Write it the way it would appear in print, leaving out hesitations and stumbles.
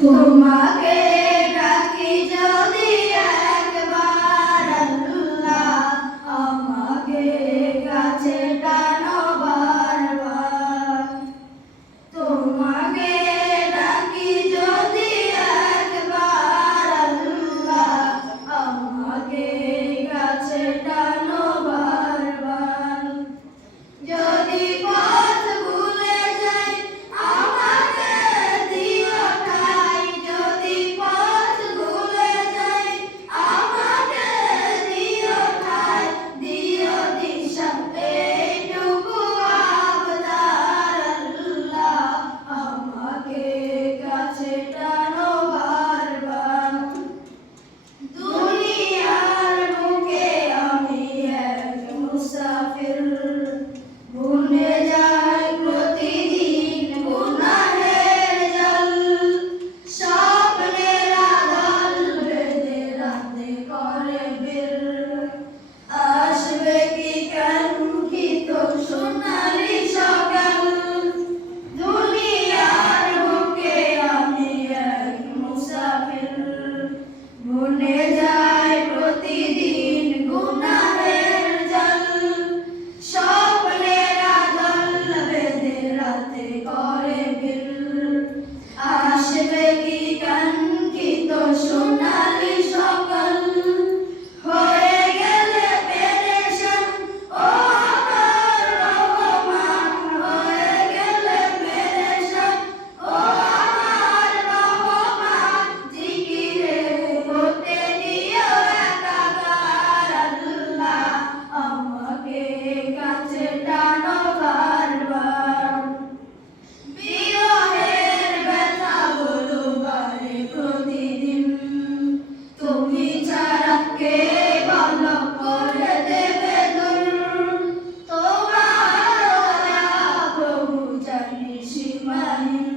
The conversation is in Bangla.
তোমাকে ডাকি যদি একবার আল্লাহ, আমাকে কাছে টানো বারবার। তোমাকে ডাকি যদি একবার আল্লাহ, আমাকে কাছে টানো বারবার। যদি পথ ভুলে যাই আমাকে দিও ঠাই, যদি পথ ভুলে যাই আমাকে দিও ঠাই, দিও দিশা এইটুকু আবদার আল্লাহ, আমাকে কাছে টানো বারবার। দুনিয়ার বুকে আমি এক মুসাফির, ভুলে যাই প্রতিদিন গুনাহের জল। স্বপ্নের আড়াল বেঁধে রাতে করে বের, আসবে কি কাঙ্ক্ষিত সোনালি সকাল। দুনিয়ার বুকে আমি এক মুসাফির, ভুলে যাই প্রতিদিন গুনাহের জল। স্বপ্নের আড়াল বেঁধে রাতে করে বের, আসবে কি কাঙ্ক্ষিত সোনালি সকাল। হয়ে গেলে পেরেশান ও আমার রহমান, হয়ে গেলে পেরেশান ও আমার রহমান। জিকিরে হতে দিও একাকার আল্লাহ, আমাকে কাছে টানো বারবার। বিরহের ব্যথাগুলো বাড়ে প্রতিদিন, তুমি ছাড়া কে ভালো করে দেবে দূর। তোমার দয়া প্রভু জানি সীমাহীন,